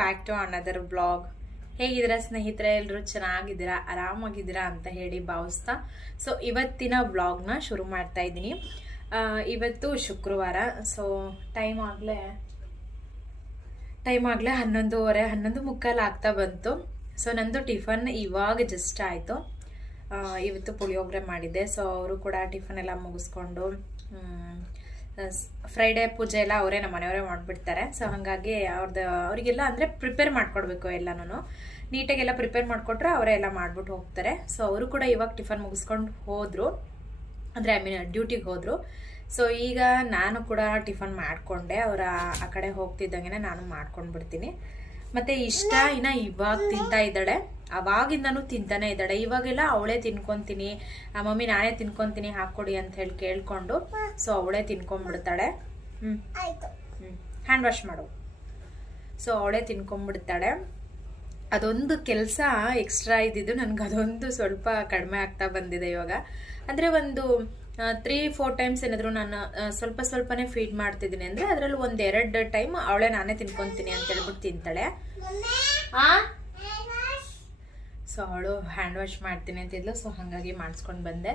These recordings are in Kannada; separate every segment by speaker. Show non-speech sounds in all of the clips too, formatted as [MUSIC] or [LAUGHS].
Speaker 1: ಬ್ಯಾಕ್ ಟು ಅನದರ್ ಬ್ಲಾಗ್ ಹೇಗಿದ್ದೀರಾ ಸ್ನೇಹಿತರೆ? ಎಲ್ಲರೂ ಚೆನ್ನಾಗಿದ್ದೀರಾ? ಆರಾಮಾಗಿದ್ದೀರಾ ಅಂತ ಹೇಳಿ ಭಾವಿಸ್ತಾ. ಸೊ ಇವತ್ತಿನ ಬ್ಲಾಗ್ನ ಶುರು ಮಾಡ್ತಾ ಇದ್ದೀನಿ. ಇವತ್ತು ಶುಕ್ರವಾರ. ಸೊ ಟೈಮ್ ಆಗಲೇ ಟೈಮ್ ಆಗಲೇ ಹನ್ನೊಂದುವರೆ, ಹನ್ನೊಂದು ಮುಕ್ಕಾಲು ಆಗ್ತಾ ಬಂತು. ಸೊ ನಂದು ಟಿಫನ್ ಇವಾಗ ಜಸ್ಟ್ ಆಯಿತು. ಇವತ್ತು ಪುಳಿಯೋಗರೆ ಮಾಡಿದ್ದೆ. ಸೊ ಅವರು ಕೂಡ ಟಿಫನ್ ಎಲ್ಲ ಮುಗಿಸ್ಕೊಂಡು ಫ್ರೈಡೇ ಪೂಜೆ ಎಲ್ಲ ಅವರೇ ನಮ್ಮ ಮನೆಯವರೇ ಮಾಡಿಬಿಡ್ತಾರೆ. ಸೊ ಹಾಗಾಗಿ ಅವ್ರದ್ದು ಅವರಿಗೆಲ್ಲ ಅಂದರೆ ಪ್ರಿಪೇರ್ ಮಾಡ್ಕೊಡ್ಬೇಕು ಎಲ್ಲನೂ ನೀಟಾಗೆಲ್ಲ ಪ್ರಿಪೇರ್ ಮಾಡಿಕೊಟ್ರೆ ಅವರೇ ಎಲ್ಲ ಮಾಡ್ಬಿಟ್ಟು ಹೋಗ್ತಾರೆ. ಸೊ ಅವರು ಕೂಡ ಇವಾಗ ಟಿಫನ್ ಮುಗಿಸ್ಕೊಂಡು ಹೋದರು. ಅಂದರೆ ಐ ಮೀನ್ ಡ್ಯೂಟಿಗೆ ಹೋದರು. ಸೊ ಈಗ ನಾನು ಕೂಡ ಟಿಫನ್ ಮಾಡಿಕೊಂಡೆ. ಅವರ ಆ ಕಡೆ ಹೋಗ್ತಿದ್ದಂಗೆ ನಾನು ಮಾಡ್ಕೊಂಡು ಬಿಡ್ತೀನಿ ಮತ್ತೆ ಇಷ್ಟ ಇನ್ನು ಇವಾಗ ತಿಂತಾ ಇದ್ದಾಳೆ. ಅವಾಗಿಂದನೂ ತಿಂತಾನೆ ಇದ್ದಾಳೆ. ಇವಾಗೆಲ್ಲ ಅವಳೇ ತಿನ್ಕೊಂತೀನಿ ಆ ಮಮ್ಮಿ ನಾನೇ ತಿನ್ಕೊಂತೀನಿ ಹಾಕ್ಕೊಡಿ ಅಂತ ಹೇಳಿ ಕೇಳ್ಕೊಂಡು ಸೊ ಅವಳೇ ತಿನ್ಕೊಂಡ್ಬಿಡ್ತಾಳೆ. ಹ್ಮ್. ಹ್ಞೂ ಹ್ಯಾಂಡ್ ವಾಶ್ ಮಾಡು. ಸೊ ಅವಳೇ ತಿನ್ಕೊಂಡ್ಬಿಡ್ತಾಳೆ. ಅದೊಂದು ಕೆಲಸ ಎಕ್ಸ್ಟ್ರಾ ಇದ್ದಿದ್ದು ನನಗೆ ಅದೊಂದು ಸ್ವಲ್ಪ ಕಡಿಮೆ ಆಗ್ತಾ ಬಂದಿದೆ ಇವಾಗ. ಅಂದರೆ ಒಂದು ತ್ರೀ ಫೋರ್ ಟೈಮ್ಸ್ ಏನಾದರೂ ನಾನು ಸ್ವಲ್ಪ ಸ್ವಲ್ಪನೇ ಫೀಡ್ ಮಾಡ್ತಿದ್ದೀನಿ. ಅಂದರೆ ಅದರಲ್ಲಿ ಒಂದು ಎರಡು ಟೈಮ್ ಅವಳೇ ನಾನೇ ತಿನ್ಕೊತೀನಿ ಅಂತ ಹೇಳ್ಬಿಟ್ಟು ತಿಂತಾಳೆ. ಆ? ಸೊ ಅವಳು ಹ್ಯಾಂಡ್ ವಾಶ್ ಮಾಡ್ತೀನಿ ಅಂತಿದ್ಲು ಸೊ ಹಾಗಾಗಿ ಮಾಡಿಸ್ಕೊಂಡು ಬಂದೆ.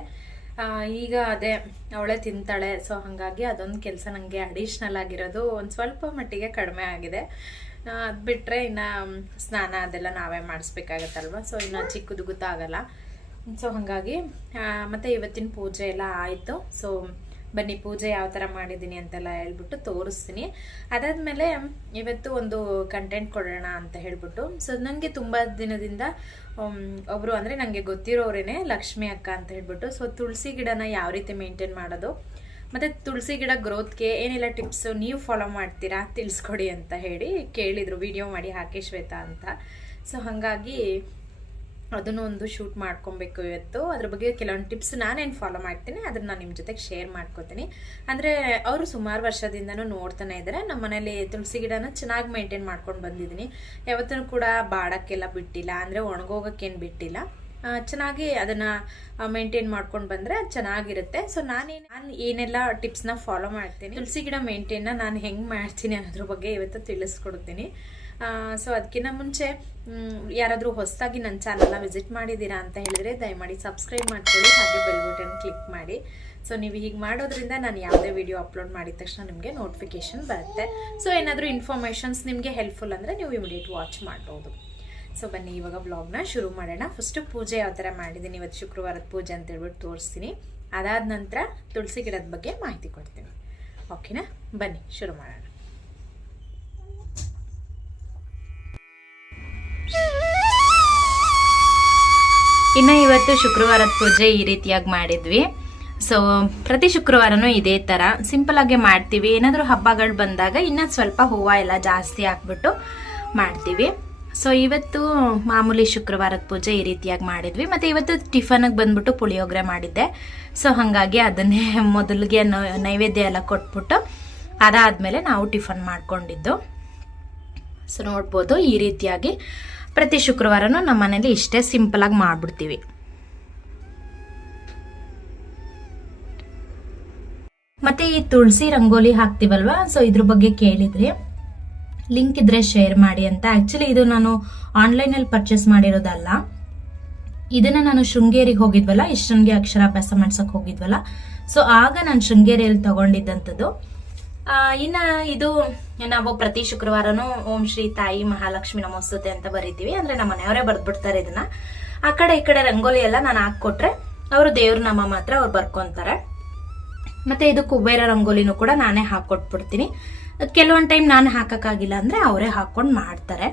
Speaker 1: ಈಗ ಅದೇ ಅವಳೇ ತಿಂತಾಳೆ ಸೊ ಹಾಗಾಗಿ ಅದೊಂದು ಕೆಲಸ ನನಗೆ ಅಡಿಷ್ನಲ್ ಆಗಿರೋದು ಒಂದು ಸ್ವಲ್ಪ ಮಟ್ಟಿಗೆ ಕಡಿಮೆ ಆಗಿದೆ. ಅದು ಬಿಟ್ಟರೆ ಇನ್ನು ಸ್ನಾನ ಅದೆಲ್ಲ ನಾವೇ ಮಾಡಿಸ್ಬೇಕಾಗತ್ತಲ್ವ ಸೊ ಇನ್ನು ಚಿಕ್ಕದು ಗೊತ್ತಾಗಲ್ಲ. ಸೊ ಹಾಗಾಗಿ ಮತ್ತು ಇವತ್ತಿನ ಪೂಜೆ ಎಲ್ಲ ಆಯಿತು ಸೊ ಬನ್ನಿ ಪೂಜೆ ಯಾವ ಥರ ಮಾಡಿದ್ದೀನಿ ಅಂತೆಲ್ಲ ಹೇಳ್ಬಿಟ್ಟು ತೋರಿಸ್ತೀನಿ. ಅದಾದಮೇಲೆ ಇವತ್ತು ಒಂದು ಕಂಟೆಂಟ್ ಕೊಡೋಣ ಅಂತ ಹೇಳ್ಬಿಟ್ಟು. ಸೊ ನನಗೆ ತುಂಬ ದಿನದಿಂದ ಒಬ್ಬರು ಅಂದರೆ ನನಗೆ ಗೊತ್ತಿರೋರೇನೆ ಲಕ್ಷ್ಮಿ ಅಕ್ಕ ಅಂತ ಹೇಳ್ಬಿಟ್ಟು. ಸೊ ತುಳಸಿ ಗಿಡನ ಯಾವ ರೀತಿ ಮೇಂಟೈನ್ ಮಾಡೋದು? ಮತ್ತು ತುಳಸಿ ಗಿಡ ಗ್ರೋತ್ಗೆ ಏನೆಲ್ಲ ಟಿಪ್ಸು ನೀವು ಫಾಲೋ ಮಾಡ್ತೀರಾ? ತಿಳಿಸ್ಕೊಡಿ ಅಂತ ಹೇಳಿ ಕೇಳಿದರು. ವಿಡಿಯೋ ಮಾಡಿ ಹಾಕಿ ಶ್ವೇತಾ ಅಂತ. ಸೊ ಹಾಗಾಗಿ ಅದನ್ನು ಒಂದು ಶೂಟ್ ಮಾಡ್ಕೊಬೇಕು ಇವತ್ತು. ಅದ್ರ ಬಗ್ಗೆ ಕೆಲವೊಂದು ಟಿಪ್ಸ್ ನಾನೇನು ಫಾಲೋ ಮಾಡ್ತೀನಿ, ಅದನ್ನ ನಾನು ನಿಮ್ಮ ಜೊತೆಗೆ ಶೇರ್ ಮಾಡ್ಕೋತೀನಿ. ಅಂದರೆ ಅವರು ಸುಮಾರು ವರ್ಷದಿಂದನೂ ನೋಡ್ತಾನೆ ಇದ್ದಾರೆ ನಮ್ಮ ಮನೇಲಿ ತುಳಸಿ ಗಿಡನ ಚೆನ್ನಾಗಿ ಮೇಂಟೈನ್ ಮಾಡ್ಕೊಂಡು ಬಂದಿದ್ದೀನಿ ಯಾವತ್ತೂ ಕೂಡ ಬಾಡಕ್ಕೆಲ್ಲ ಬಿಟ್ಟಿಲ್ಲ, ಅಂದರೆ ಒಣಗೋಗಕ್ಕೇನು ಬಿಟ್ಟಿಲ್ಲ. ಚೆನ್ನಾಗಿ ಅದನ್ನು ಮೇಂಟೈನ್ ಮಾಡ್ಕೊಂಡು ಬಂದರೆ ಚೆನ್ನಾಗಿರುತ್ತೆ. ಸೊ ನಾನೇನು, ನಾನು ಏನೆಲ್ಲ ಟಿಪ್ಸ್ನ ಫಾಲೋ ಮಾಡ್ತೀನಿ. ತುಳಸಿ ಗಿಡ ಮೇಂಟೈನ್ನ ನಾನು ಹೆಂಗೆ ಮಾಡ್ತೀನಿ ಅನ್ನೋದ್ರ ಬಗ್ಗೆ ಇವತ್ತು ತಿಳಿಸ್ಕೊಡ್ತೀನಿ. ಸೊ ಅದಕ್ಕಿಂತ ಮುಂಚೆ ಯಾರಾದರೂ ಹೊಸದಾಗಿ ನನ್ನ ಚಾನಲ್ನ ವಿಸಿಟ್ ಮಾಡಿದ್ದೀರಾ ಅಂತ ಹೇಳಿದರೆ ದಯಮಾಡಿ ಸಬ್ಸ್ಕ್ರೈಬ್ ಮಾಡ್ಕೊಳ್ಳಿ, ಹಾಗೆ ಬೆಲ್ ಬಟನ್ ಕ್ಲಿಕ್ ಮಾಡಿ. ಸೊ ನೀವು ಹೀಗೆ ಮಾಡೋದ್ರಿಂದ ನಾನು ಯಾವುದೇ ವಿಡಿಯೋ ಅಪ್ಲೋಡ್ ಮಾಡಿದ ತಕ್ಷಣ ನಿಮಗೆ ನೋಟಿಫಿಕೇಶನ್ ಬರುತ್ತೆ. ಸೊ ಏನಾದರೂ ಇನ್ಫಾರ್ಮೇಷನ್ಸ್ ನಿಮಗೆ ಹೆಲ್ಪ್ಫುಲ್ ಅಂದರೆ ನೀವು ಇಮಿಡಿಯೇಟ್ ವಾಚ್ ಮಾಡ್ಬೋದು. ಸೊ ಬನ್ನಿ, ಇವಾಗ ಬ್ಲಾಗ್ನ ಶುರು ಮಾಡೋಣ. ಫಸ್ಟು ಪೂಜೆ ಯಾವ ಥರ ಮಾಡಿದ್ದೀನಿ, ಇವತ್ತು ಶುಕ್ರವಾರದ ಪೂಜೆ ಅಂತ ಹೇಳ್ಬಿಟ್ಟು ತೋರಿಸ್ತೀನಿ. ಅದಾದ ನಂತರ ತುಳಸಿ ಗಿಡದ ಬಗ್ಗೆ ಮಾಹಿತಿ ಕೊಡ್ತೀನಿ. ಓಕೆನಾ ಬನ್ನಿ, ಶುರು ಮಾಡೋಣ. ಇನ್ನು ಇವತ್ತು ಶುಕ್ರವಾರದ ಪೂಜೆ ಈ ರೀತಿಯಾಗಿ ಮಾಡಿದ್ವಿ. ಸೊ ಪ್ರತಿ ಶುಕ್ರವಾರನೂ ಇದೇ ಥರ ಸಿಂಪಲಾಗೆ ಮಾಡ್ತೀವಿ. ಏನಾದರೂ ಹಬ್ಬಗಳು ಬಂದಾಗ ಇನ್ನೂ ಸ್ವಲ್ಪ ಹೂವು ಎಲ್ಲ ಜಾಸ್ತಿ ಹಾಕ್ಬಿಟ್ಟು ಮಾಡ್ತೀವಿ. ಸೊ ಇವತ್ತು ಮಾಮೂಲಿ ಶುಕ್ರವಾರದ ಪೂಜೆ ಈ ರೀತಿಯಾಗಿ ಮಾಡಿದ್ವಿ. ಮತ್ತು ಇವತ್ತು ಟಿಫನಿಗೆ ಬಂದ್ಬಿಟ್ಟು ಪುಳಿಯೋಗರೆ ಮಾಡಿದ್ದೆ. ಸೊ ಹಾಗಾಗಿ ಅದನ್ನೇ [LAUGHS] ಮೊದಲಿಗೆ ನೈವೇದ್ಯ ಎಲ್ಲ ಕೊಟ್ಬಿಟ್ಟು ಅದಾದಮೇಲೆ ನಾವು ಟಿಫನ್ ಮಾಡಿಕೊಂಡಿದ್ದು. ಸೊ ನೋಡ್ಬೋದು ಈ ರೀತಿಯಾಗಿ ಪ್ರತಿ ಶುಕ್ರವಾರನೂ ನಮ್ಮ ಮನೇಲಿ ಇಷ್ಟೇ ಸಿಂಪಲಾಗಿ ಮಾಡಿಬಿಡ್ತೀವಿ. ಮತ್ತೆ ಈ ತುಳಸಿ ರಂಗೋಲಿ ಹಾಕ್ತಿವಲ್ವಾ? ಸೊ ಇದ್ರ ಬಗ್ಗೆ ಕೇಳಿದ್ರಿ ಲಿಂಕ್ ಇದ್ರೆ ಶೇರ್ ಮಾಡಿ ಅಂತ. ಆ್ಯಕ್ಚುಲಿ ಇದು ನಾನು ಆನ್ಲೈನಲ್ಲಿ ಪರ್ಚೇಸ್ ಮಾಡಿರೋದಲ್ಲ. ಇದನ್ನ ನಾನು ಶೃಂಗೇರಿಗೆ ಹೋಗಿದ್ವಲ್ಲ ಇಷ್ಟನ್ಗೆ ಅಕ್ಷರಾಭ್ಯಾಸ ಮಾಡ್ಸೋಕೆ ಹೋಗಿದ್ವಲ್ಲ. ಸೊ ಆಗ ನಾನು ಶೃಂಗೇರಿಯಲ್ಲಿ ತಗೊಂಡಿದ್ದಂಥದ್ದು. ಇನ್ನ ಇದು ನಾವು ಪ್ರತಿ ಶುಕ್ರವಾರನೂ ಓಂ ಶ್ರೀ ತಾಯಿ ಮಹಾಲಕ್ಷ್ಮಿ ನಮೋಸ್ತುತೆ ಅಂತ ಬರಿತೀವಿ. ಅಂದ್ರೆ ನಮ್ಮ ಮನೆಯವರೇ ಬರ್ದ್ಬಿಡ್ತಾರೆ ಇದನ್ನ. ಆ ಕಡೆ ಈ ಕಡೆ ರಂಗೋಲಿ ಎಲ್ಲ ನಾನು ಹಾಕೊಟ್ರೆ ಅವರು ದೇವ್ರ ನಾಮ ಮಾತ್ರ ಅವ್ರು ಬರ್ಕೊಂತಾರೆ. ಮತ್ತೆ ಇದು ಕುಬೇರ ರಂಗೋಲಿನೂ ಕೂಡ ನಾನೇ ಹಾಕೊಟ್ಬಿಡ್ತೀನಿ ಕೆಲವೊಂದು ಟೈಮ್ ನಾನು ಹಾಕಕ್ಕಾಗಿಲ್ಲ ಅಂದ್ರೆ ಅವರೇ ಹಾಕೊಂಡು ಮಾಡ್ತಾರೆ.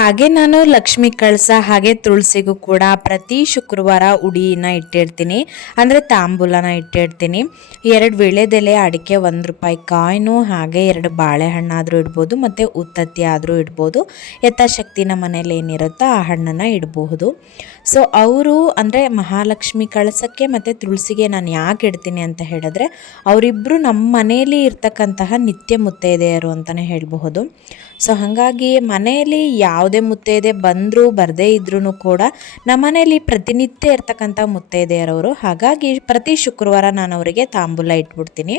Speaker 2: ಹಾಗೆ ನಾನು ಲಕ್ಷ್ಮಿ ಕಳಸ, ಹಾಗೆ ತುಳಸಿಗೂ ಕೂಡ ಪ್ರತಿ ಶುಕ್ರವಾರ ಉಡಿನ ಇಟ್ಟಿರ್ತೀನಿ. ಅಂದರೆ ತಾಂಬೂಲನ ಇಟ್ಟಿರ್ತೀನಿ. ಎರಡು ವೀಳ್ಯದೆಲೆ ಅಡಿಕೆ ಒಂದು ರೂಪಾಯಿ ಕಾಯಿನು, ಹಾಗೆ ಎರಡು ಬಾಳೆಹಣ್ಣಾದರೂ ಇಡ್ಬೋದು, ಮತ್ತು ಉತ್ತತ್ತಿ ಆದರೂ ಇಡ್ಬೋದು. ಯಥಾಶಕ್ತಿ ನಮ್ಮ ಮನೇಲಿ ಏನಿರುತ್ತೋ ಆ ಹಣ್ಣನ್ನು ಇಡಬಹುದು. ಸೊ ಅವರು ಅಂದರೆ ಮಹಾಲಕ್ಷ್ಮಿ ಕಳಸಕ್ಕೆ ಮತ್ತು ತುಳಸಿಗೆ ನಾನು ಯಾಕೆ ಇಡ್ತೀನಿ ಅಂತ ಹೇಳಿದ್ರೆ ಅವರಿಬ್ಬರು ನಮ್ಮ ಮನೆಯಲ್ಲಿ ಇರ್ತಕ್ಕಂತಹ ನಿತ್ಯ ಮುತ್ತೈದೆಯರು ಅಂತಲೇ ಹೇಳಬಹುದು. ಸೊ ಹಾಗಾಗಿ ಮನೆಯಲ್ಲಿ ಯಾವುದೇ ಯಾವುದೇ ಮುತ್ತೈದೆ ಬಂದರೂ ಬರದೇ ಇದ್ರೂ ಕೂಡ ನಮ್ಮನೇಲಿ ಪ್ರತಿನಿತ್ಯ ಇರ್ತಕ್ಕಂಥ ಮುತ್ತೈದೆಯರವರು. ಹಾಗಾಗಿ ಪ್ರತಿ ಶುಕ್ರವಾರ ನಾನು ಅವರಿಗೆ ತಾಂಬೂಲ ಇಟ್ಬಿಡ್ತೀನಿ.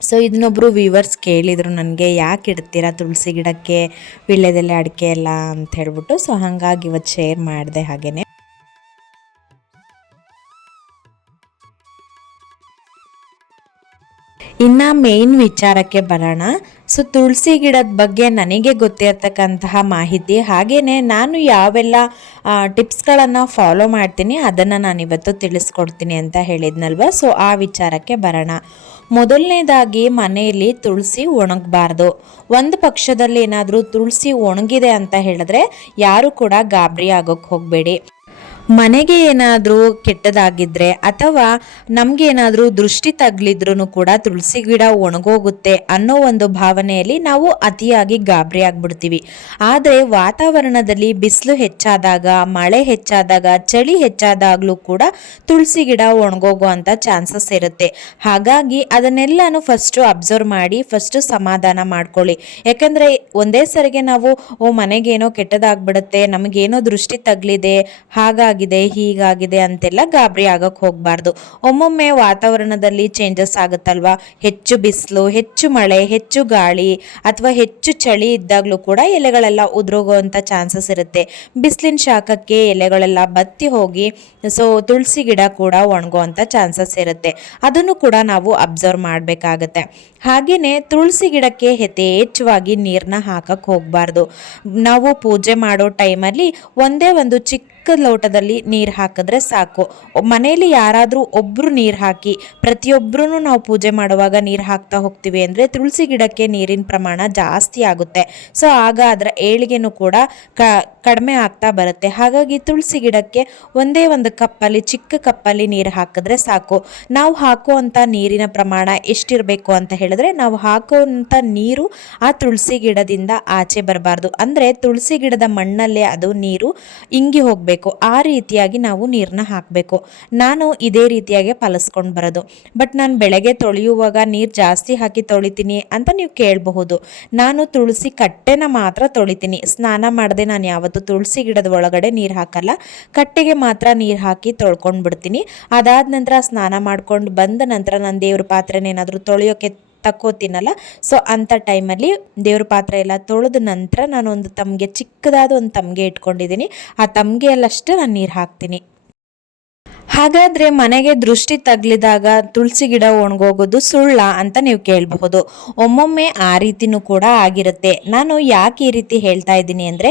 Speaker 2: ಸೊ ಇದನ್ನೊಬ್ಬರು ವೀವರ್ಸ್ ಕೇಳಿದರು ನನಗೆ, ಯಾಕೆ ಇಡ್ತೀರಾ ತುಳಸಿ ಗಿಡಕ್ಕೆ, ವೀಳ್ಯದೆಲೆ ಅಡಿಕೆ ಎಲ್ಲ? ಅಂತ ಹೇಳ್ಬಿಟ್ಟು. ಸೊ ಹಾಗಾಗಿ ಇವತ್ತು ಶೇರ್ ಮಾಡಿದೆ ಹಾಗೇನೆ. ಇನ್ನು ಮೇನ್ ವಿಚಾರಕ್ಕೆ ಬರೋಣ. ಸೊ ತುಳಸಿ ಗಿಡದ ಬಗ್ಗೆ ನನಗೆ ಗೊತ್ತಿರತಕ್ಕಂತಹ ಮಾಹಿತಿ ಹಾಗೆಯೇ ನಾನು ಯಾವೆಲ್ಲ ಟಿಪ್ಸ್ಗಳನ್ನು ಫಾಲೋ ಮಾಡ್ತೀನಿ ಅದನ್ನು ನಾನು ಇವತ್ತು ತಿಳಿಸ್ಕೊಡ್ತೀನಿ ಅಂತ ಹೇಳಿದ್ನಲ್ವ? ಸೊ ಆ ವಿಚಾರಕ್ಕೆ ಬರೋಣ. ಮೊದಲನೇದಾಗಿ ಮನೆಯಲ್ಲಿ ತುಳಸಿ ಒಣಗಬಾರ್ದು. ಒಂದು ಪಕ್ಷದಲ್ಲಿ ಏನಾದರೂ ತುಳಸಿ ಒಣಗಿದೆ ಅಂತ ಹೇಳಿದ್ರೆ ಯಾರು ಕೂಡ ಗಾಬರಿ ಆಗೋಕೆ ಹೋಗಬೇಡಿ. ಮನೆಗೆ ಏನಾದರೂ ಕೆಟ್ಟದಾಗಿದ್ರೆ ಅಥವಾ ನಮಗೇನಾದರೂ ದೃಷ್ಟಿ ತಗ್ಲಿದ್ರೂ ಕೂಡ ತುಳಸಿ ಗಿಡ ಒಣಗೋಗುತ್ತೆ ಅನ್ನೋ ಒಂದು ಭಾವನೆಯಲ್ಲಿ ನಾವು ಅತಿಯಾಗಿ ಗಾಬರಿ ಆಗ್ಬಿಡ್ತೀವಿ. ಆದರೆ ವಾತಾವರಣದಲ್ಲಿ ಬಿಸಿಲು ಹೆಚ್ಚಾದಾಗ, ಮಳೆ ಹೆಚ್ಚಾದಾಗ, ಚಳಿ ಹೆಚ್ಚಾದಾಗಲೂ ಕೂಡ ತುಳಸಿ ಗಿಡ ಒಣಗೋಗುವಂಥ ಚಾನ್ಸಸ್ ಇರುತ್ತೆ. ಹಾಗಾಗಿ ಅದನ್ನೆಲ್ಲನೂ ಫಸ್ಟು ಅಬ್ಸರ್ವ್ ಮಾಡಿ, ಫಸ್ಟು ಸಮಾಧಾನ ಮಾಡ್ಕೊಳ್ಳಿ. ಯಾಕಂದರೆ ಒಂದೇ ಸರಿಗೆ ನಾವು, ಓ ಮನೆಗೇನೋ ಕೆಟ್ಟದಾಗ್ಬಿಡುತ್ತೆ, ನಮಗೇನೋ ದೃಷ್ಟಿ ತಗ್ಲಿದೆ, ಹಾಗಾಗಿ ಆಗಿದೆ ಹೀಗಾಗಿದೆ ಅಂತೆಲ್ಲ ಗಾಬರಿ ಆಗಕ್ಕೆ ಹೋಗಬಾರ್ದು. ಒಮ್ಮೊಮ್ಮೆ ವಾತಾವರಣದಲ್ಲಿ ಚೇಂಜಸ್ ಆಗುತ್ತಲ್ವಾ? ಹೆಚ್ಚು ಬಿಸಿಲು, ಹೆಚ್ಚು ಮಳೆ, ಹೆಚ್ಚು ಗಾಳಿ ಅಥವಾ ಹೆಚ್ಚು ಚಳಿ ಇದ್ದಾಗಲೂ ಕೂಡ ಎಲೆಗಳೆಲ್ಲ ಉದುರೋಗುವಂಥ ಚಾನ್ಸಸ್ ಇರುತ್ತೆ. ಬಿಸಿಲಿನ ಶಾಖಕ್ಕೆ ಎಲೆಗಳೆಲ್ಲ ಬತ್ತಿ ಹೋಗಿ ಸೊ ತುಳಸಿ ಗಿಡ ಕೂಡ ಒಣಗುವಂಥ ಚಾನ್ಸಸ್ ಇರುತ್ತೆ. ಅದನ್ನು ಕೂಡ ನಾವು ಅಬ್ಸರ್ವ್ ಮಾಡಬೇಕಾಗತ್ತೆ. ಹಾಗೆಯೇ ತುಳಸಿ ಗಿಡಕ್ಕೆ ಯಥೇಚ್ಛವಾಗಿ ನೀರನ್ನ ಹಾಕಕ್ಕೆ ಹೋಗಬಾರ್ದು. ನಾವು ಪೂಜೆ ಮಾಡೋ ಟೈಮಲ್ಲಿ ಒಂದೇ ಒಂದು ಚಿಕ್ಕ ಲೋಟದಲ್ಲಿ ನೀರು ಹಾಕಿದ್ರೆ ಸಾಕು. ಮನೆಯಲ್ಲಿ ಯಾರಾದರೂ ಒಬ್ಬರು ನೀರು ಹಾಕಿ ಪ್ರತಿಯೊಬ್ಬರೂ ನಾವು ಪೂಜೆ ಮಾಡುವಾಗ ನೀರು ಹಾಕ್ತಾ ಹೋಗ್ತೀವಿ ಅಂದರೆ ತುಳಸಿ ಗಿಡಕ್ಕೆ ನೀರಿನ ಪ್ರಮಾಣ ಜಾಸ್ತಿ ಆಗುತ್ತೆ. ಸೊ, ಆಗ ಅದರ ಏಳಿಗೆನೂ ಕೂಡ ಕಡಿಮೆ ಆಗ್ತಾ ಬರುತ್ತೆ. ಹಾಗಾಗಿ ತುಳಸಿ ಗಿಡಕ್ಕೆ ಒಂದೇ ಒಂದು ಕಪ್ಪಲ್ಲಿ, ಚಿಕ್ಕ ಕಪ್ಪಲ್ಲಿ ನೀರು ಹಾಕಿದ್ರೆ ಸಾಕು. ನಾವು ಹಾಕುವಂಥ ನೀರಿನ ಪ್ರಮಾಣ ಎಷ್ಟಿರಬೇಕು ಅಂತ ಹೇಳಿದ್ರೆ ನಾವು ಹಾಕುವಂಥ ನೀರು ಆ ತುಳಸಿ ಗಿಡದಿಂದ ಆಚೆ ಬರಬಾರ್ದು. ಅಂದರೆ ತುಳಸಿ ಗಿಡದ ಮಣ್ಣಲ್ಲೇ ಅದು ನೀರು ಇಂಗಿ ಹೋಗಬೇಕು. ಆ ರೀತಿಯಾಗಿ ನಾವು ನೀರನ್ನ ಹಾಕಬೇಕು. ನಾನು ಇದೇ ರೀತಿಯಾಗಿ ಪಾಲಿಸ್ಕೊಂಡು ಬರೋದು. ಬಟ್ ನಾನು ಬೆಳಗ್ಗೆ ತೊಳೆಯುವಾಗ ನೀರು ಜಾಸ್ತಿ ಹಾಕಿ ತೊಳಿತೀನಿ ಅಂತ ನೀವು ಕೇಳಬಹುದು. ನಾನು ತುಳಸಿ ಕಟ್ಟೆನ ಮಾತ್ರ ತೊಳಿತೀನಿ. ಸ್ನಾನ ಮಾಡದೆ ನಾನು ಯಾವತ್ತೂ ತುಳಸಿ ಗಿಡದ ಒಳಗಡೆ ನೀರು ಹಾಕಲ್ಲ. ಕಟ್ಟೆಗೆ ಮಾತ್ರ ನೀರು ಹಾಕಿ ತೊಳ್ಕೊಂಡು ಬಿಡ್ತೀನಿ ಅದಾದ ನಂತರ ಸ್ನಾನ ಮಾಡ್ಕೊಂಡು ಬಂದ ನಂತರ ನಾನು ದೇವ್ರ ಪಾತ್ರೆನೇನಾದರೂ ತೊಳೆಯೋಕ್ಕೆ ತಕ್ಕೋತೀನಲ್ಲ. ಸೊ ಅಂಥ ಟೈಮಲ್ಲಿ ದೇವ್ರ ಪಾತ್ರೆ ಎಲ್ಲ ತೊಳೆದ ನಂತರ ನಾನು ಒಂದು ತಮಗೆ ಚಿಕ್ಕದಾದ ಒಂದು ತಮಗೆ ಇಟ್ಕೊಂಡಿದ್ದೀನಿ. ಆ ತಮಗೆಯಲ್ಲಷ್ಟೇ ನಾನು ನೀರು ಹಾಕ್ತೀನಿ. ಹಾಗಾದ್ರೆ ಮನೆಗೆ ದೃಷ್ಟಿ ತಗ್ಲಿದಾಗ ತುಳಸಿ ಗಿಡ ಒಣಗೋಗೋದು ಸುಳ್ಳ ಅಂತ ನೀವು ಕೇಳಬಹುದು. ಒಮ್ಮೊಮ್ಮೆ ಆ ರೀತಿನೂ ಕೂಡ ಆಗಿರುತ್ತೆ. ನಾನು ಯಾಕೆ ಈ ರೀತಿ ಹೇಳ್ತಾ ಇದ್ದೀನಿ ಅಂದರೆ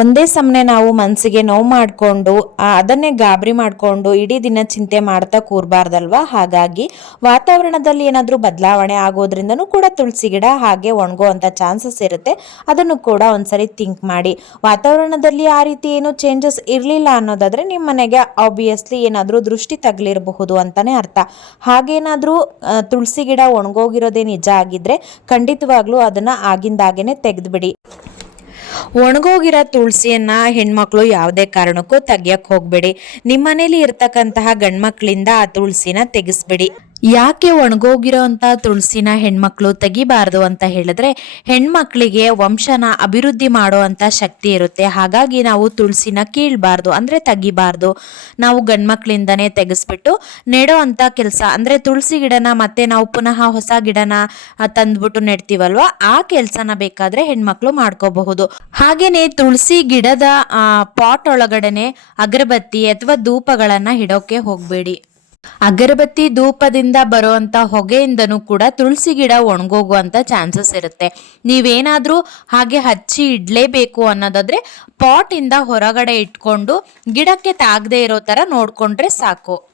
Speaker 2: ಒಂದೇ ಸಮನೆ ನಾವು ಮನಸ್ಸಿಗೆ ನೋವು ಮಾಡಿಕೊಂಡು ಅದನ್ನೇ ಗಾಬರಿ ಮಾಡಿಕೊಂಡು ಇಡೀ ದಿನ ಚಿಂತೆ ಮಾಡ್ತಾ ಕೂರಬಾರ್ದಲ್ವಾ? ಹಾಗಾಗಿ ವಾತಾವರಣದಲ್ಲಿ ಏನಾದರೂ ಬದಲಾವಣೆ ಆಗೋದ್ರಿಂದನೂ ಕೂಡ ತುಳಸಿ ಗಿಡ ಹಾಗೆ ಒಣಗುವಂಥ ಚಾನ್ಸಸ್ ಇರುತ್ತೆ. ಅದನ್ನು ಕೂಡ ಒಂದ್ಸರಿ ಥಿಂಕ್ ಮಾಡಿ. ವಾತಾವರಣದಲ್ಲಿ ಆ ರೀತಿ ಏನು ಚೇಂಜಸ್ ಇರಲಿಲ್ಲ ಅನ್ನೋದಾದರೆ ನಿಮ್ಮ ಮನೆಗೆ ಆಬ್ವಿಯಸ್ಲಿ ಏನಾದರೂ ದೃಷ್ಟಿ ತಗಲಿರಬಹುದು ಅಂತಲೇ ಅರ್ಥ. ಹಾಗೇನಾದರೂ ತುಳಸಿ ಗಿಡ ಒಣಗೋಗಿರೋದೇ ನಿಜ ಆಗಿದ್ರೆ ಖಂಡಿತವಾಗ್ಲೂ ಅದನ್ನು ಆಗಿಂದಾಗೇನೆ ತೆಗೆದುಬಿಡಿ. ಒಣಗೋಗಿರೋ ತುಳಸಿಯನ್ನ ಹೆಣ್ಮಕ್ಳು ಯಾವುದೇ ಕಾರಣಕ್ಕೂ ತೆಗಿಯಕ್ಕೆ ಹೋಗಬೇಡಿ. ನಿಮ್ಮನೇಲಿ ಇರ್ತಕ್ಕಂತಹ ಗಂಡ್ಮಕ್ಳಿಂದ ಆ ತುಳಸಿನ ತೆಗಿಸ್ಬಿಡಿ. ಯಾಕೆ ಒಣಗೋಗಿರೋ ಅಂತ ತುಳಸಿನ ಹೆಣ್ಮಕ್ಳು ತೆಗಿಬಾರ್ದು ಅಂತ ಹೇಳಿದ್ರೆ, ಹೆಣ್ಮಕ್ಳಿಗೆ ವಂಶನ ಅಭಿವೃದ್ಧಿ ಮಾಡೋ ಅಂತ ಶಕ್ತಿ ಇರುತ್ತೆ. ಹಾಗಾಗಿ ನಾವು ತುಳಸಿನ ಕೀಳ್ಬಾರ್ದು, ಅಂದ್ರೆ ತೆಗಿಬಾರ್ದು. ನಾವು ಗಂಡ್ಮಕ್ಳಿಂದನೇ ತೆಗೆಸ್ಬಿಟ್ಟು ನೆಡೋ ಅಂತ ಕೆಲಸ, ಅಂದ್ರೆ ತುಳಸಿ ಗಿಡನ ಮತ್ತೆ ನಾವು ಪುನಃ ಹೊಸ ಗಿಡನ ತಂದ್ಬಿಟ್ಟು ನೆಡ್ತೀವಲ್ವಾ, ಆ ಕೆಲಸನ ಬೇಕಾದ್ರೆ ಹೆಣ್ಮಕ್ಳು ಮಾಡ್ಕೋಬಹುದು. ಹಾಗೇನೆ ತುಳಸಿ ಗಿಡದ ಪಾಟ್ ಒಳಗಡೆನೆ ಅಗರಬತ್ತಿ ಅಥವಾ ಧೂಪಗಳನ್ನ ಇಡೋಕೆ ಹೋಗ್ಬೇಡಿ. ಅಗರಬತ್ತಿ ಧೂಪದಿಂದ ಬರುವಂತ ಹೊಗೆಯಿಂದನೂ ಕೂಡ ತುಳಸಿ ಗಿಡ ಒಣಗೋಗುವಂತ ಚಾನ್ಸಸ್ ಇರುತ್ತೆ. ನೀವೇನಾದ್ರೂ ಹಾಗೆ ಹಚ್ಚಿ ಇಡ್ಲೇಬೇಕು ಅನ್ನೋದಾದ್ರೆ ಪಾಟ್ ಇಂದ ಹೊರಗಡೆ ಇಟ್ಕೊಂಡು ಗಿಡಕ್ಕೆ ತಾಗದೇ ಇರೋ ತರ ನೋಡ್ಕೊಂಡ್ರೆ ಸಾಕು.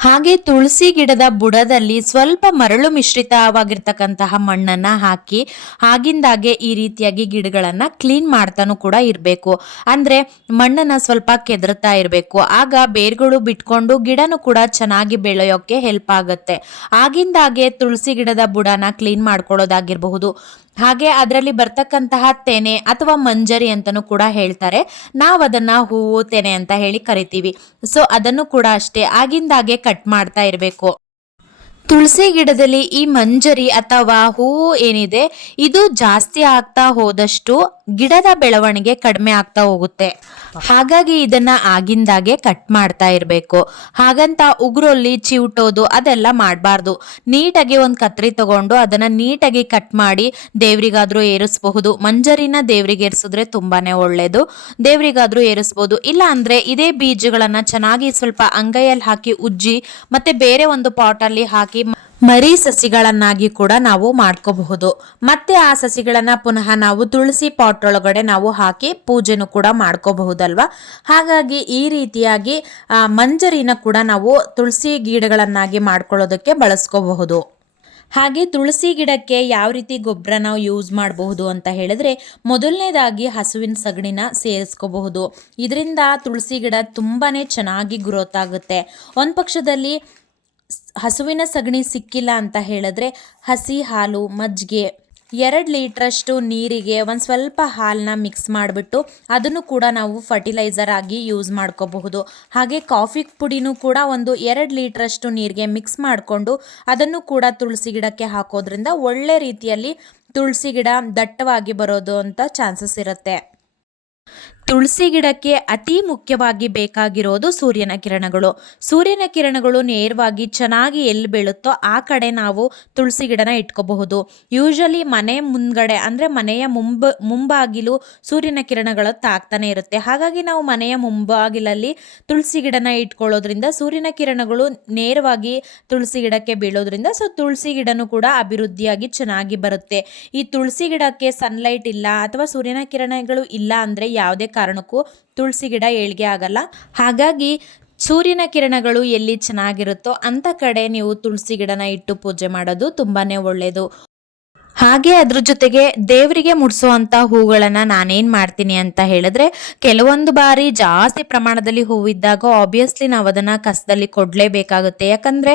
Speaker 2: ಹಾಗೆ ತುಳಸಿ ಗಿಡದ ಬುಡದಲ್ಲಿ ಸ್ವಲ್ಪ ಮರಳು ಮಿಶ್ರಿತವಾಗಿರ್ತಕ್ಕಂತಹ ಮಣ್ಣನ್ನ ಹಾಕಿ ಆಗಿಂದಾಗೆ ಈ ರೀತಿಯಾಗಿ ಗಿಡಗಳನ್ನ ಕ್ಲೀನ್ ಮಾಡ್ತಾನೂ ಕೂಡ ಇರಬೇಕು. ಅಂದ್ರೆ ಮಣ್ಣನ್ನ ಸ್ವಲ್ಪ ಕೆದರ್ತಾ ಇರಬೇಕು. ಆಗ ಬೇರ್ಗಳು ಬಿಟ್ಕೊಂಡು ಗಿಡನೂ ಕೂಡ ಚೆನ್ನಾಗಿ ಬೆಳೆಯೋಕೆ ಹೆಲ್ಪ್ ಆಗುತ್ತೆ. ಆಗಿಂದಾಗೆ ತುಳಸಿ ಗಿಡದ ಬುಡನ ಕ್ಲೀನ್ ಮಾಡ್ಕೊಳ್ಳೋದಾಗಿರಬಹುದು. ಹಾಗೆ ಅದರಲ್ಲಿ ಬರ್ತಕ್ಕಂತಹ ತೆನೆ ಅಥವಾ ಮಂಜರಿ ಅಂತಲೂ ಕೂಡ ಹೇಳ್ತಾರೆ. ನಾವು ಅದನ್ನ ಹೂವು, ತೆನೆ ಅಂತ ಹೇಳಿ ಕರಿತೀವಿ. ಸೊ ಅದನ್ನು ಕೂಡ ಅಷ್ಟೇ ಆಗಿಂದಾಗೆ ಕಟ್ ಮಾಡ್ತಾ ಇರಬೇಕು. ತುಳಸಿ ಗಿಡದಲ್ಲಿ ಈ ಮಂಜರಿ ಅಥವಾ ಹೂವು ಏನಿದೆ, ಇದು ಜಾಸ್ತಿ ಆಗ್ತಾ ಹೋದಷ್ಟು ಗಿಡದ ಬೆಳವಣಿಗೆ ಕಡಿಮೆ ಆಗ್ತಾ ಹೋಗುತ್ತೆ. ಹಾಗಾಗಿ ಇದನ್ನ ಆಗಿಂದಾಗೆ ಕಟ್ ಮಾಡ್ತಾ ಇರಬೇಕು. ಹಾಗಂತ ಉಗುರಲ್ಲಿ ಚಿವುಟೋದು ಅದೆಲ್ಲ ಮಾಡಬಾರ್ದು. ನೀಟಾಗಿ ಒಂದು ಕತ್ರಿ ತಗೊಂಡು ಅದನ್ನ ನೀಟಾಗಿ ಕಟ್ ಮಾಡಿ ದೇವ್ರಿಗಾದ್ರೂ ಏರಿಸಬಹುದು. ಮಂಜರಿನ ದೇವ್ರಿಗೆ ಏರಿಸಿದ್ರೆ ತುಂಬಾನೇ ಒಳ್ಳೇದು. ದೇವ್ರಿಗಾದ್ರೂ ಏರಿಸಬಹುದು. ಇಲ್ಲ ಅಂದ್ರೆ ಇದೇ ಬೀಜಗಳನ್ನ ಚೆನ್ನಾಗಿ ಸ್ವಲ್ಪ ಅಂಗೈಯಲ್ಲಿ ಹಾಕಿ ಉಜ್ಜಿ ಮತ್ತೆ ಬೇರೆ ಒಂದು ಪಾಟ್ ಅಲ್ಲಿ ಹಾಕಿ ಮರಿ ಸಸಿಗಳನ್ನಾಗಿ ಕೂಡ ನಾವು ಮಾಡ್ಕೋಬಹುದು. ಮತ್ತೆ ಆ ಸಸಿಗಳನ್ನ ಪುನಃ ನಾವು ತುಳಸಿ ಪಾಟ್ ಒಳಗಡೆ ನಾವು ಹಾಕಿ ಪೂಜೆನೂ ಕೂಡ ಮಾಡ್ಕೋಬಹುದಲ್ವಾ? ಹಾಗಾಗಿ ಈ ರೀತಿಯಾಗಿ ಮಂಜರಿನ ಕೂಡ ನಾವು ತುಳಸಿ ಗಿಡಗಳನ್ನಾಗಿ ಮಾಡ್ಕೊಳ್ಳೋದಕ್ಕೆ ಬಳಸ್ಕೋಬಹುದು. ಹಾಗೆ ತುಳಸಿ ಗಿಡಕ್ಕೆ ಯಾವ ರೀತಿ ಗೊಬ್ಬರ ನಾವು ಯೂಸ್ ಮಾಡಬಹುದು ಅಂತ ಹೇಳಿದ್ರೆ, ಮೊದಲನೇದಾಗಿ ಹಸುವಿನ ಸಗಣಿನ ಸೇರಿಸ್ಕೋಬಹುದು. ಇದರಿಂದ ತುಳಸಿ ಗಿಡ ತುಂಬಾ ಚೆನ್ನಾಗಿ ಗ್ರೋತ್ ಆಗುತ್ತೆ. ಒಂದು ಪಕ್ಷದಲ್ಲಿ ಹಸುವಿನ ಸಗಣಿ ಸಿಕ್ಕಿಲ್ಲ ಅಂತ ಹೇಳಿದ್ರೆ ಹಸಿ ಹಾಲು, ಮಜ್ಜಿಗೆ ಎರಡು ಲೀಟ್ರಷ್ಟು ನೀರಿಗೆ ಒಂದು ಸ್ವಲ್ಪ ಹಾಲನ್ನ ಮಿಕ್ಸ್ ಮಾಡಿಬಿಟ್ಟು ಅದನ್ನು ಕೂಡ ನಾವು ಫರ್ಟಿಲೈಸರ್ ಆಗಿ ಯೂಸ್ ಮಾಡ್ಕೋಬಹುದು. ಹಾಗೆ ಕಾಫಿ ಪುಡಿನೂ ಕೂಡ ಒಂದು ಎರಡು ಲೀಟ್ರಷ್ಟು ನೀರಿಗೆ ಮಿಕ್ಸ್ ಮಾಡಿಕೊಂಡು ಅದನ್ನು ಕೂಡ ತುಳಸಿ ಗಿಡಕ್ಕೆ ಹಾಕೋದ್ರಿಂದ ಒಳ್ಳೆ ರೀತಿಯಲ್ಲಿ ತುಳಸಿ ಗಿಡ ದಟ್ಟವಾಗಿ ಬರೋದು ಅಂತ ಚಾನ್ಸಸ್ ಇರುತ್ತೆ. ತುಳಸಿ ಗಿಡಕ್ಕೆ ಅತಿ ಮುಖ್ಯವಾಗಿ ಬೇಕಾಗಿರೋದು ಸೂರ್ಯನ ಕಿರಣಗಳು. ಸೂರ್ಯನ ಕಿರಣಗಳು ನೇರವಾಗಿ ಚೆನ್ನಾಗಿ ಎಲ್ಲಿ ಬೀಳುತ್ತೋ ಆ ಕಡೆ ನಾವು ತುಳಸಿ ಗಿಡನ ಇಟ್ಕೋಬಹುದು. ಯೂಶಲಿ ಮನೆ ಮುಂದ್ಗಡೆ ಅಂದರೆ ಮನೆಯ ಮುಂಬ, ಮುಂಬಾಗಿಲು ಸೂರ್ಯನ ಕಿರಣಗಳು ತಾಕ್ತಾನೆ ಇರುತ್ತೆ. ಹಾಗಾಗಿ ನಾವು ಮನೆಯ ಮುಂಬಾಗಿಲಲ್ಲಿ ತುಳಸಿ ಗಿಡನ ಇಟ್ಕೊಳ್ಳೋದ್ರಿಂದ ಸೂರ್ಯನ ಕಿರಣಗಳು ನೇರವಾಗಿ ತುಳಸಿ ಗಿಡಕ್ಕೆ ಬೀಳೋದ್ರಿಂದ ಸೊ ತುಳಸಿ ಗಿಡನೂ ಕೂಡ ಅಭಿವೃದ್ಧಿಯಾಗಿ ಚೆನ್ನಾಗಿ ಬರುತ್ತೆ. ಈ ತುಳಸಿ ಗಿಡಕ್ಕೆ ಸನ್ಲೈಟ್ ಇಲ್ಲ ಅಥವಾ ಸೂರ್ಯನ ಕಿರಣಗಳು ಇಲ್ಲ ಅಂದರೆ ಯಾವುದೇ ಕಾರಣಕ್ಕೂ ತುಳಸಿ ಗಿಡ ಏಳ್ಗೆ ಆಗಲ್ಲ. ಹಾಗಾಗಿ ಸೂರ್ಯನ ಕಿರಣಗಳು ಎಲ್ಲಿ ಚೆನ್ನಾಗಿರುತ್ತೋ ಅಂಥ ಕಡೆ ನೀವು ತುಳಸಿ ಗಿಡನ ಇಟ್ಟು ಪೂಜೆ ಮಾಡೋದು ತುಂಬಾನೇ ಒಳ್ಳೆಯದು ಹಾಗೆ ಅದ್ರ ಜೊತೆಗೆ ದೇವರಿಗೆ ಮುಡಿಸುವಂತ ಹೂಗಳನ್ನ ನಾನೇನ್ ಮಾಡ್ತೀನಿ ಅಂತ ಹೇಳಿದ್ರೆ, ಕೆಲವೊಂದು ಬಾರಿ ಜಾಸ್ತಿ ಪ್ರಮಾಣದಲ್ಲಿ ಹೂವಿದ್ದಾಗ ಆಬ್ವಿಯಸ್ಲಿ ನಾವು ಅದನ್ನ ಕಸದಲ್ಲಿ ಕೊಡ್ಲೇಬೇಕಾಗುತ್ತೆ. ಯಾಕಂದ್ರೆ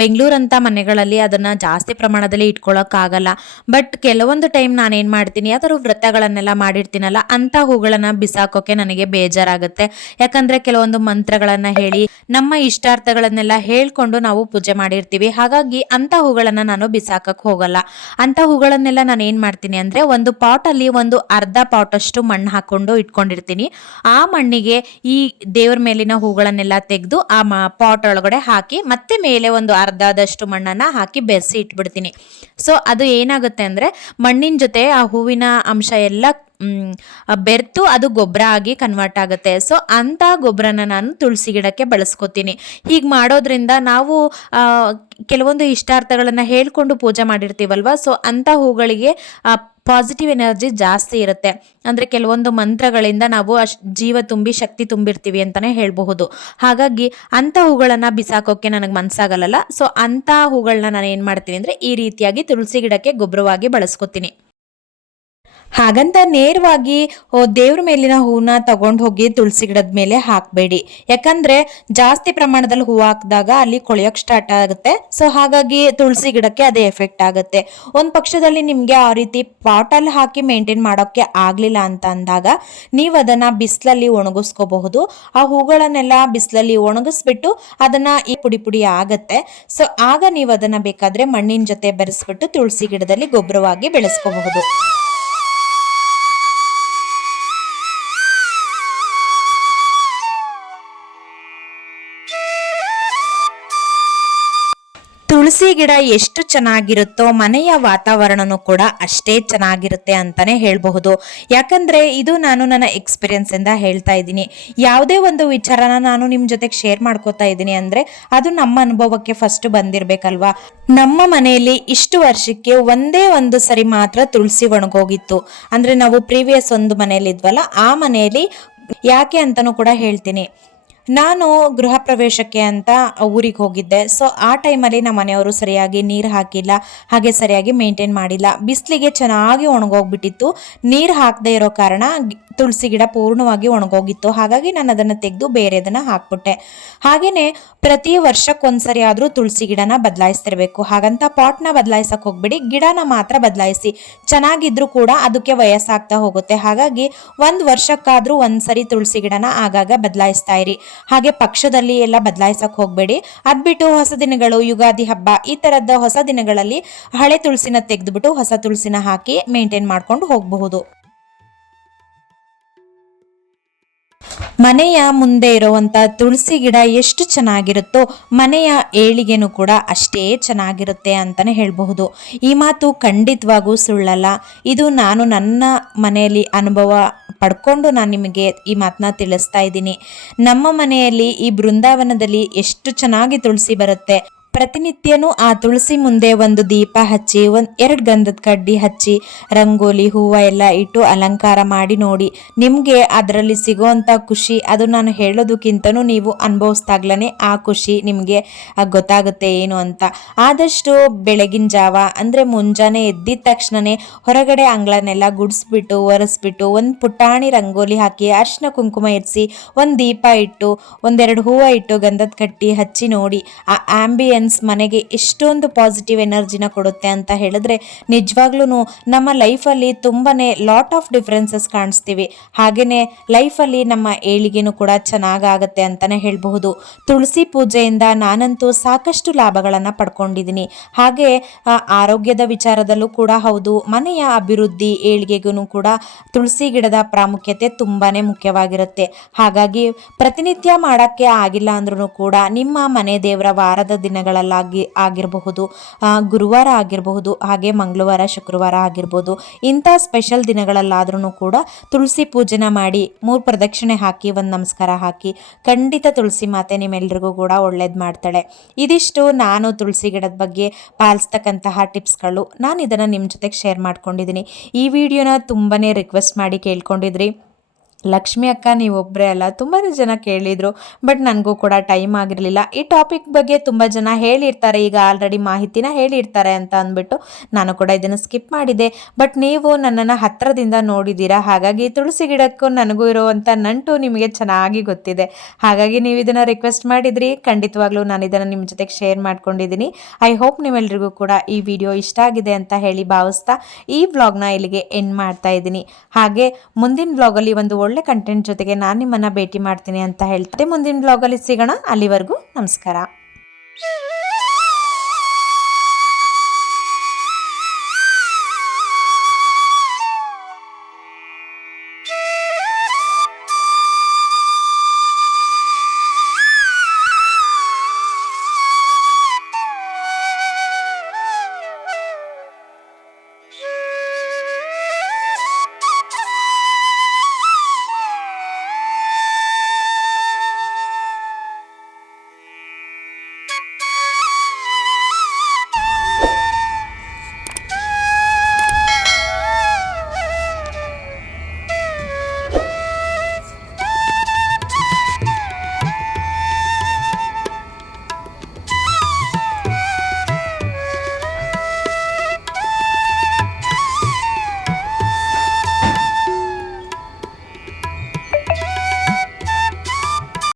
Speaker 2: ಬೆಂಗಳೂರಂತ ಮನೆಗಳಲ್ಲಿ ಅದನ್ನ ಜಾಸ್ತಿ ಪ್ರಮಾಣದಲ್ಲಿ ಇಟ್ಕೊಳ್ಳೋಕ್ಕಾಗಲ್ಲ ಬಟ್ ಕೆಲವೊಂದು ಟೈಮ್ ನಾನೇನ್ ಮಾಡ್ತೀನಿ, ಯಾವ್ದಾದ್ರು ವ್ರತಗಳನ್ನೆಲ್ಲ ಮಾಡಿರ್ತೀನಲ್ಲ, ಅಂತ ಹೂಗಳನ್ನ ಬಿಸಾಕೋಕೆ ನನಗೆ ಬೇಜಾರಾಗುತ್ತೆ. ಯಾಕಂದ್ರೆ ಕೆಲವೊಂದು ಮಂತ್ರಗಳನ್ನ ಹೇಳಿ, ನಮ್ಮ ಇಷ್ಟಾರ್ಥಗಳನ್ನೆಲ್ಲ ಹೇಳ್ಕೊಂಡು ನಾವು ಪೂಜೆ ಮಾಡಿರ್ತೀವಿ. ಹಾಗಾಗಿ ಅಂತ ಹೂಗಳನ್ನ ನಾನು ಬಿಸಾಕಕ್ ಹೋಗಲ್ಲ. ಅಂಥ ಹೂಗಳನ್ನೆಲ್ಲ ನಾನು ಏನು ಮಾಡ್ತೀನಿ ಅಂದರೆ ಒಂದು ಪಾಟಲ್ಲಿ ಒಂದು ಅರ್ಧ ಪಾಟಷ್ಟು ಮಣ್ಣು ಹಾಕ್ಕೊಂಡು ಇಟ್ಕೊಂಡಿರ್ತೀನಿ. ಆ ಮಣ್ಣಿಗೆ ಈ ದೇವ್ರ ಮೇಲಿನ ಹೂಗಳನ್ನೆಲ್ಲ ತೆಗೆದು ಆ ಪಾಟ್ ಒಳಗಡೆ ಹಾಕಿ ಮತ್ತೆ ಮೇಲೆ ಒಂದು ಅರ್ಧದಷ್ಟು ಮಣ್ಣನ್ನು ಹಾಕಿ ಬೆರೆಸಿ ಇಟ್ಬಿಡ್ತೀನಿ. ಸೊ ಅದು ಏನಾಗುತ್ತೆ ಅಂದರೆ ಮಣ್ಣಿನ ಜೊತೆ ಆ ಹೂವಿನ ಅಂಶ ಎಲ್ಲ ಬೆರ್ತು ಅದು ಗೊಬ್ಬರ ಆಗಿ ಕನ್ವರ್ಟ್ ಆಗುತ್ತೆ. ಸೊ ಅಂಥ ಗೊಬ್ಬರನ ನಾನು ತುಳಸಿ ಗಿಡಕ್ಕೆ ಬಳಸ್ಕೋತೀನಿ. ಹೀಗೆ ಮಾಡೋದ್ರಿಂದ ನಾವು ಕೆಲವೊಂದು ಇಷ್ಟಾರ್ಥಗಳನ್ನು ಹೇಳ್ಕೊಂಡು ಪೂಜೆ ಮಾಡಿರ್ತೀವಲ್ವ? ಸೊ ಅಂಥ ಹೂಗಳಿಗೆ ಪಾಸಿಟಿವ್ ಎನರ್ಜಿ ಜಾಸ್ತಿ ಇರುತ್ತೆ. ಅಂದರೆ ಕೆಲವೊಂದು ಮಂತ್ರಗಳಿಂದ ನಾವು ಅಶ್, ಜೀವ ತುಂಬಿ ಶಕ್ತಿ ತುಂಬಿರ್ತೀವಿ ಅಂತಲೇ ಹೇಳಬಹುದು. ಹಾಗಾಗಿ ಅಂಥ ಹೂಗಳನ್ನು ಬಿಸಾಕೋಕ್ಕೆ ನನಗೆ ಮನಸ್ಸಾಗಲ್ಲ ಸೊ ಅಂಥ ಹೂಗಳನ್ನ ನಾನು ಏನು ಮಾಡ್ತೀನಿ ಅಂದರೆ ಈ ರೀತಿಯಾಗಿ ತುಳಸಿ ಗಿಡಕ್ಕೆ ಗೊಬ್ಬರವಾಗಿ ಬಳಸ್ಕೊತೀನಿ. ಹಾಗಂತ ನೇರವಾಗಿ ದೇವ್ರ ಮೇಲಿನ ಹೂವನ್ನ ತಗೊಂಡು ಹೋಗಿ ತುಳಸಿ ಗಿಡದ ಮೇಲೆ ಹಾಕಬೇಡಿ. ಯಾಕಂದ್ರೆ ಜಾಸ್ತಿ ಪ್ರಮಾಣದಲ್ಲಿ ಹೂವು ಹಾಕಿದಾಗ ಅಲ್ಲಿ ಕೊಳೆಯೋಕೆ ಸ್ಟಾರ್ಟ್ ಆಗುತ್ತೆ. ಸೊ ಹಾಗಾಗಿ ತುಳಸಿ ಗಿಡಕ್ಕೆ ಅದೇ ಎಫೆಕ್ಟ್ ಆಗುತ್ತೆ. ಒಂದು ಪಕ್ಷದಲ್ಲಿ ನಿಮಗೆ ಆ ರೀತಿ ಪಾಟಲ್ಲಿ ಹಾಕಿ ಮೇಂಟೈನ್ ಮಾಡೋಕ್ಕೆ ಆಗಲಿಲ್ಲ ಅಂತ ಅಂದಾಗ ನೀವು ಅದನ್ನ ಬಿಸಿಲಲ್ಲಿ ಒಣಗಿಸ್ಕೋಬಹುದು. ಆ ಹೂಗಳನ್ನೆಲ್ಲ ಬಿಸಿಲಲ್ಲಿ ಒಣಗಿಸ್ಬಿಟ್ಟು ಅದನ್ನ ಈ ಪುಡಿ ಪುಡಿ ಆಗುತ್ತೆ. ಸೊ ಆಗ ನೀವು ಅದನ್ನ ಬೇಕಾದ್ರೆ ಮಣ್ಣಿನ ಜೊತೆ ಬೆರೆಸ್ಬಿಟ್ಟು ತುಳಸಿ ಗಿಡದಲ್ಲಿ ಗೊಬ್ಬರವಾಗಿ ಬೆಳೆಸ್ಕೋಬಹುದು. ತುಳಸಿ ಗಿಡ ಎಷ್ಟು ಚೆನ್ನಾಗಿರುತ್ತೋ ಮನೆಯ ವಾತಾವರಣನೂ ಕೂಡ ಅಷ್ಟೇ ಚೆನ್ನಾಗಿರುತ್ತೆ ಅಂತಾನೆ ಹೇಳಬಹುದು. ಯಾಕಂದ್ರೆ ಇದು ನಾನು ನನ್ನ ಎಕ್ಸ್ಪೀರಿಯನ್ಸ್ ಇಂದ ಹೇಳ್ತಾ ಇದ್ದೀನಿ. ಯಾವುದೇ ಒಂದು ವಿಚಾರನ ನಾನು ನಿಮ್ಮ ಜೊತೆಗೆ ಶೇರ್ ಮಾಡ್ಕೋತಾ ಇದ್ದೀನಿ ಅಂದ್ರೆ ಅದು ನಮ್ಮ ಅನುಭವಕ್ಕೆ ಫಸ್ಟ್ ಬಂದಿರ್ಬೇಕಲ್ವಾ? ನಮ್ಮ ಮನೆಯಲ್ಲಿ ಇಷ್ಟು ವರ್ಷಕ್ಕೆ ಒಂದೇ ಒಂದು ಸರಿ ಮಾತ್ರ ತುಳಸಿ ಒಣಗೋಗಿತ್ತು. ಅಂದ್ರೆ ನಾವು ಪ್ರೀವಿಯಸ್ ಒಂದು ಮನೆಯಲ್ಲಿ ಇದ್ವಲ್ಲ ಆ ಮನೆಯಲ್ಲಿ ಯಾಕೆ ಅಂತಾನೂ ಕೂಡ ಹೇಳ್ತೀನಿ. ನಾನು ಗೃಹ ಪ್ರವೇಶಕ್ಕೆ ಅಂತ ಊರಿಗೆ ಹೋಗಿದ್ದೆ. ಸೊ ಆ ಟೈಮಲ್ಲಿ ನಮ್ಮ ಮನೆಯವರು ಸರಿಯಾಗಿ ನೀರು ಹಾಕಿಲ್ಲ. ಹಾಗೆ ಸರಿಯಾಗಿ ಮೇಂಟೈನ್ ಮಾಡಿಲ್ಲ. ಬಿಸಿಲಿಗೆ ಚೆನ್ನಾಗಿ ಒಣಗೋಗ್ಬಿಟ್ಟಿತ್ತು. ನೀರು ಹಾಕದೇ ಇರೋ ಕಾರಣ ತುಳಸಿ ಗಿಡ ಪೂರ್ಣವಾಗಿ ಒಣಗೋಗಿತ್ತು. ಹಾಗಾಗಿ ನಾನು ಅದನ್ನು ತೆಗೆದು ಬೇರೆದನ್ನು ಹಾಕ್ಬಿಟ್ಟೆ. ಹಾಗೆಯೇ ಪ್ರತಿ ವರ್ಷಕ್ಕೊಂದ್ಸರಿ ಆದರೂ ತುಳಸಿ ಗಿಡನ ಬದಲಾಯಿಸ್ತಿರ್ಬೇಕು. ಹಾಗಂತ ಪಾಟ್ನ ಬದಲಾಯಿಸಕ್ಕೆ ಹೋಗ್ಬಿಡಿ. ಗಿಡನ ಮಾತ್ರ ಬದಲಾಯಿಸಿ. ಚೆನ್ನಾಗಿದ್ರೂ ಕೂಡ ಅದಕ್ಕೆ ವಯಸ್ಸಾಗ್ತಾ ಹೋಗುತ್ತೆ. ಹಾಗಾಗಿ ಒಂದು ವರ್ಷಕ್ಕಾದರೂ ಒಂದ್ಸರಿ ತುಳಸಿ ಗಿಡನ ಆಗಾಗ ಬದಲಾಯಿಸ್ತಾ ಇರಿ. ಹಾಗೆ ಪಕ್ಷದಲ್ಲಿ ಎಲ್ಲ ಬದಲಾಯಿಸಕ್ ಹೋಗ್ಬೇಡಿ. ಅದ್ಬಿಟ್ಟು ಹೊಸ ದಿನಗಳು, ಯುಗಾದಿ ಹಬ್ಬ, ಈ ತರದ ಹೊಸ ದಿನಗಳಲ್ಲಿ ಹಳೆ ತುಳಸಿನ ತೆಗೆದುಬಿಟ್ಟು ಹೊಸ ತುಳಸಿನ ಹಾಕಿ ಮೇಂಟೈನ್ ಮಾಡ್ಕೊಂಡು ಹೋಗಬಹುದು. ಮನೆಯ ಮುಂದೆ ಇರುವಂತ ತುಳಸಿ ಗಿಡ ಎಷ್ಟು ಚೆನ್ನಾಗಿರುತ್ತೋ ಮನೆಯ ಏಳಿಗೆನೂ ಕೂಡ ಅಷ್ಟೇ ಚೆನ್ನಾಗಿರುತ್ತೆ ಅಂತಾನೆ ಹೇಳಬಹುದು. ಈ ಮಾತು ಖಂಡಿತವಾಗೂ ಸುಳ್ಳಲ್ಲ. ಇದು ನಾನು ನನ್ನ ಮನೆಯಲ್ಲಿ ಅನುಭವ ಪಡ್ಕೊಂಡು ನಾನು ನಿಮಗೆ ಈ ಮಾತನ್ನ ತಿಳಿಸ್ತಾ ಇದ್ದೀನಿ. ನಮ್ಮ ಮನೆಯಲ್ಲಿ ಈ ಬೃಂದಾವನದಲ್ಲಿ ಎಷ್ಟು ಚೆನ್ನಾಗಿ ತುಳಸಿ ಬರುತ್ತೆ. ಪ್ರತಿನಿತ್ಯನೂ ಆ ತುಳಸಿ ಮುಂದೆ ಒಂದು ದೀಪ ಹಚ್ಚಿ, ಒಂದ್ ಎರಡು ಗಂಧದ ಕಡ್ಡಿ ಹಚ್ಚಿ, ರಂಗೋಲಿ, ಹೂವ ಎಲ್ಲ ಇಟ್ಟು ಅಲಂಕಾರ ಮಾಡಿ ನೋಡಿ. ನಿಮಗೆ ಅದರಲ್ಲಿ ಸಿಗುವಂತ ಖುಷಿ, ಅದು ನಾನು ಹೇಳೋದಕ್ಕಿಂತನೂ ನೀವು ಅನುಭವಿಸ್ದಾಗ್ಲೇ ಆ ಖುಷಿ ನಿಮಗೆ ಗೊತ್ತಾಗುತ್ತೆ ಏನು ಅಂತ. ಆದಷ್ಟು ಬೆಳಗಿನ ಜಾವ, ಅಂದರೆ ಮುಂಜಾನೆ ಎದ್ದಿದ ತಕ್ಷಣನೇ ಹೊರಗಡೆ ಅಂಗಳನೆಲ್ಲ ಗುಡಿಸ್ಬಿಟ್ಟು, ಒರೆಸ್ಬಿಟ್ಟು, ಒಂದು ಪುಟಾಣಿ ರಂಗೋಲಿ ಹಾಕಿ ಅರ್ಶಿನ ಕುಂಕುಮ ಇರಿಸಿ, ಒಂದು ದೀಪ ಇಟ್ಟು, ಒಂದೆರಡು ಹೂವು ಇಟ್ಟು ಗಂಧದ ಕಟ್ಟಿ ಹಚ್ಚಿ ನೋಡಿ. ಆ ಆಂಬಿಯನ್ಸ್ ಮನೆಗೆ ಎಷ್ಟೊಂದು ಪಾಸಿಟಿವ್ ಎನರ್ಜಿನ ಕೊಡುತ್ತೆ ಅಂತ ಹೇಳಿದ್ರೆ ನಿಜವಾಗ್ಲೂ ನಮ್ಮ ಲೈಫಲ್ಲಿ ತುಂಬಾನೇ ಲಾಟ್ ಆಫ್ ಡಿಫ್ರೆನ್ಸಸ್ ಕಾಣಿಸ್ತೀವಿ. ಹಾಗೆಯೇ ಲೈಫಲ್ಲಿ ನಮ್ಮ ಏಳಿಗೆನೂ ಕೂಡ ಚೆನ್ನಾಗಾಗತ್ತೆ ಅಂತಲೇ ಹೇಳಬಹುದು. ತುಳಸಿ ಪೂಜೆಯಿಂದ ನಾನಂತೂ ಸಾಕಷ್ಟು ಲಾಭಗಳನ್ನು ಪಡ್ಕೊಂಡಿದ್ದೀನಿ. ಹಾಗೆ ಆರೋಗ್ಯದ ವಿಚಾರದಲ್ಲೂ ಕೂಡ ಹೌದು, ಮನೆಯ ಅಭಿವೃದ್ಧಿ ಏಳಿಗೆಗೂ ಕೂಡ ತುಳಸಿ ಗಿಡದ ಪ್ರಾಮುಖ್ಯತೆ ತುಂಬಾನೇ ಮುಖ್ಯವಾಗಿರುತ್ತೆ. ಹಾಗಾಗಿ ಪ್ರತಿನಿತ್ಯ ಮಾಡೋಕ್ಕೆ ಆಗಿಲ್ಲ ಅಂದ್ರೂ ಕೂಡ ನಿಮ್ಮ ಮನೆ ದೇವರ ವಾರದ ದಿನಗಳಲ್ಲಾಗಿ ಆಗಿರಬಹುದು ಗುರುವಾರ ಆಗಿರಬಹುದು, ಹಾಗೆ ಮಂಗಳವಾರ, ಶುಕ್ರವಾರ ಆಗಿರ್ಬೋದು. ಇಂಥ ಸ್ಪೆಷಲ್ ದಿನಗಳಲ್ಲಾದ್ರೂ ಕೂಡ ತುಳಸಿ ಪೂಜೆನ ಮಾಡಿ ಮೂರು ಪ್ರದಕ್ಷಿಣೆ ಹಾಕಿ, ಒಂದು ನಮಸ್ಕಾರ ಹಾಕಿ, ಖಂಡಿತ ತುಳಸಿ ಮಾತೆ ನಿಮ್ಮೆಲ್ರಿಗೂ ಕೂಡ ಒಳ್ಳೇದು ಮಾಡ್ತಾಳೆ. ಇದಿಷ್ಟು ನಾನು ತುಳಸಿ ಗಿಡದ ಬಗ್ಗೆ ಪಾಲಿಸ್ತಕ್ಕಂತಹ ಟಿಪ್ಸ್ಗಳು. ನಾನು ಇದನ್ನು ನಿಮ್ಮ ಜೊತೆಗೆ ಶೇರ್ ಮಾಡ್ಕೊಂಡಿದ್ದೀನಿ ಈ ವಿಡಿಯೋನ ತುಂಬಾ ರಿಕ್ವೆಸ್ಟ್ ಮಾಡಿ ಕೇಳ್ಕೊಂಡಿದ್ರಿ. ಲಕ್ಷ್ಮಿ ಅಕ್ಕ ನೀವೊಬ್ಬರೇ ಅಲ್ಲ ತುಂಬಾ ಜನ ಕೇಳಿದರು, ಬಟ್ ನನಗೂ ಕೂಡ ಟೈಮ್ ಆಗಿರಲಿಲ್ಲ. ಈ ಟಾಪಿಕ್ ಬಗ್ಗೆ ತುಂಬ ಜನ ಹೇಳಿರ್ತಾರೆ, ಈಗ ಆಲ್ರೆಡಿ ಮಾಹಿತಿನ ಹೇಳಿರ್ತಾರೆ ಅಂತ ಅಂದ್ಬಿಟ್ಟು ನಾನು ಕೂಡ ಇದನ್ನು ಸ್ಕಿಪ್ ಮಾಡಿದೆ. ಬಟ್ ನೀವು ನನ್ನನ್ನು ಹತ್ತಿರದಿಂದ ನೋಡಿದ್ದೀರಾ ಹಾಗಾಗಿ ತುಳಸಿ ಗಿಡಕ್ಕೂ ನನಗೂ ಇರುವಂಥ ನಂಟು ನಿಮಗೆ ಚೆನ್ನಾಗಿ ಗೊತ್ತಿದೆ. ಹಾಗಾಗಿ ನೀವು ಇದನ್ನು ರಿಕ್ವೆಸ್ಟ್ ಮಾಡಿದ್ರಿ, ಖಂಡಿತವಾಗ್ಲೂ ನಾನು ಇದನ್ನು ನಿಮ್ಮ ಜೊತೆಗೆ ಶೇರ್ ಮಾಡ್ಕೊಂಡಿದ್ದೀನಿ ಐ ಹೋಪ್ ನಿಮ್ಮೆಲ್ರಿಗೂ ಕೂಡ ಈ ವಿಡಿಯೋ ಇಷ್ಟ ಆಗಿದೆ ಅಂತ ಹೇಳಿ ಭಾವಿಸ್ತಾ ಈ ವ್ಲಾಗ್ನ ಇಲ್ಲಿಗೆ ಎಂಡ್ ಮಾಡ್ತಾ ಇದ್ದೀನಿ. ಹಾಗೆ ಮುಂದಿನ ವ್ಲಾಗಲ್ಲಿ ಒಂದು ಒಳ್ಳೆ ಕಂಟೆಂಟ್ ಜೊತೆಗೆ ನಾನು ನಿಮ್ಮನ್ನು ಭೇಟಿ ಮಾಡ್ತೀನಿ ಅಂತ ಹೇಳ್ತಾರೆ ಮುಂದಿನ ಬ್ಲಾಗಲ್ಲಿ ಸಿಗೋಣ. ಅಲ್ಲಿವರೆಗೂ ನಮಸ್ಕಾರ.